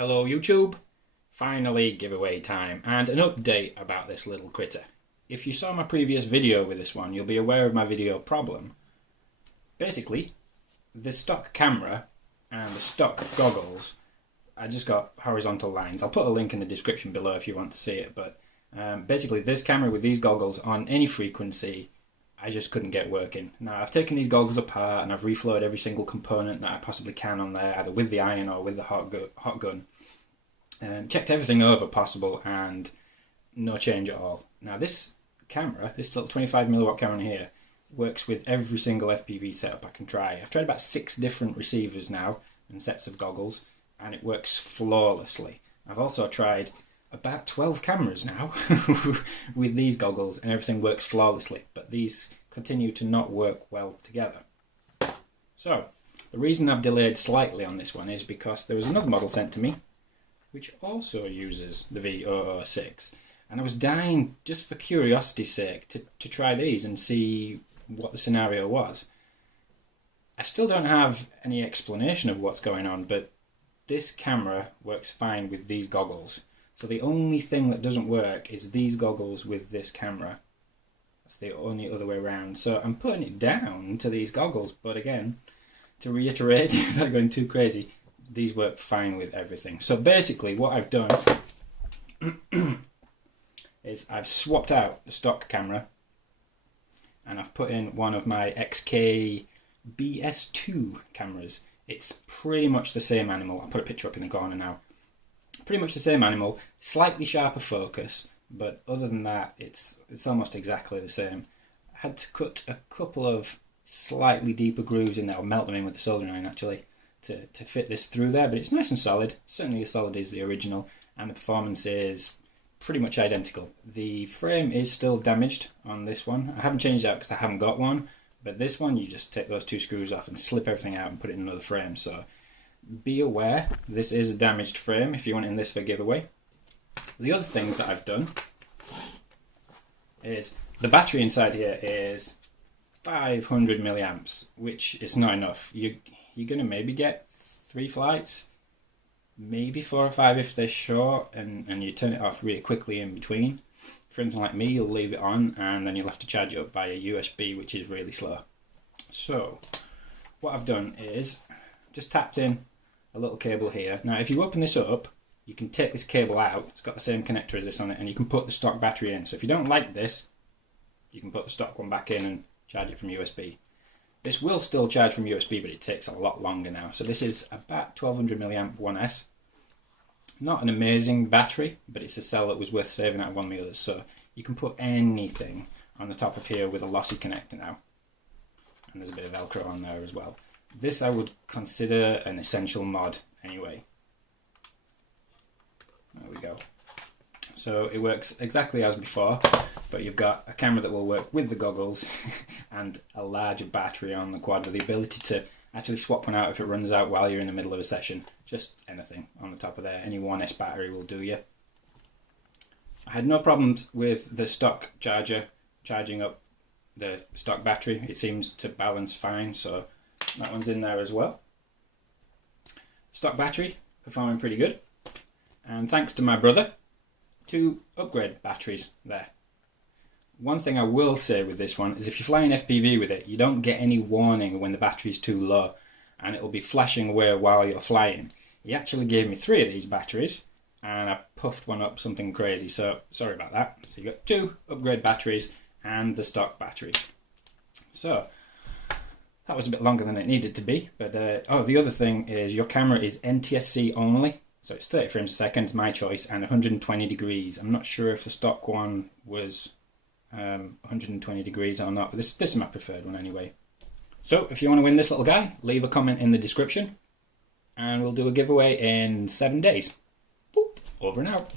Hello YouTube! Finally giveaway time and an update about this little critter. If you saw my previous video with this one, you'll be aware of my video problem. Basically, the stock camera and the stock goggles, I just got horizontal lines. I'll put a link in the description below if you want to see it, but basically this camera with these goggles on any frequency, I just couldn't get working. Now I've taken these goggles apart and I've reflowed every single component that I possibly can on there, either with the iron or with the hot gun. Checked everything over possible and no change at all. Now this camera, this little 25mm camera here, works with every single FPV setup I can try. I've tried about 6 different receivers now and sets of goggles and it works flawlessly. I've also tried about 12 cameras now with these goggles and everything works flawlessly, but these continue to not work well together. So the reason I've delayed slightly on this one is because there was another model sent to me which also uses the E013, and I was dying just for curiosity's sake to try these and see what the scenario was. I still don't have any explanation of what's going on, but this camera works fine with these goggles. So the only thing that doesn't work is these goggles with this camera. That's the only other way around. So I'm putting it down to these goggles, but again, to reiterate, without going too crazy, these work fine with everything. So basically what I've done is I've swapped out the stock camera and I've put in one of my AKK BS2 cameras. It's pretty much the same animal. I'll put a picture up in the corner now. Pretty much the same animal, slightly sharper focus, but other than that, it's almost exactly the same. I had to cut a couple of slightly deeper grooves in there, I'll melt them in with the soldering iron actually, to fit this through there, but it's nice and solid, certainly as solid as the original, and the performance is pretty much identical. The frame is still damaged on this one. I haven't changed it out because I haven't got one, but this one you just take those 2 screws off and slip everything out and put it in another frame. So be aware, this is a damaged frame if you want in this for giveaway. The other things that I've done is the battery inside here is 500 milliamps, which is not enough. You're going to maybe get 3 flights, maybe 4 or 5 if they're short, and you turn it off really quickly in between. For anything like me, you'll leave it on and then you'll have to charge it up via USB, which is really slow. So what I've done is just tapped in a little cable here. Now if you open this up, you can take this cable out. It's got the same connector as this on it, and you can put the stock battery in. So if you don't like this, you can put the stock one back in and charge it from USB. This will still charge from USB, but it takes a lot longer now. So this is about 1200 milliamp 1S. Not an amazing battery, but it's a cell that was worth saving out of one of the others. So you can put anything on the top of here with a lossy connector now. And there's a bit of Velcro on there as well. This I would consider an essential mod anyway. There we go. So it works exactly as before, but you've got a camera that will work with the goggles and a larger battery on the quad with the ability to actually swap one out if it runs out while you're in the middle of a session. Just anything on the top of there. Any 1S battery will do you. I had no problems with the stock charger charging up the stock battery. It seems to balance fine, so that one's in there as well. Stock battery performing pretty good, and thanks to my brother, 2 upgrade batteries there. One thing I will say with this one is if you're flying FPV with it, you don't get any warning when the battery's too low and it'll be flashing away while you're flying. He actually gave me 3 of these batteries and I puffed one up something crazy, so sorry about that. So you got 2 upgrade batteries and the stock battery. So that was a bit longer than it needed to be, but oh, the other thing is your camera is NTSC only. So it's 30 frames a second, my choice, and 120 degrees. I'm not sure if the stock one was 120 degrees or not, but this is my preferred one anyway. So if you want to win this little guy, leave a comment in the description and we'll do a giveaway in 7 days. Boop, over and out.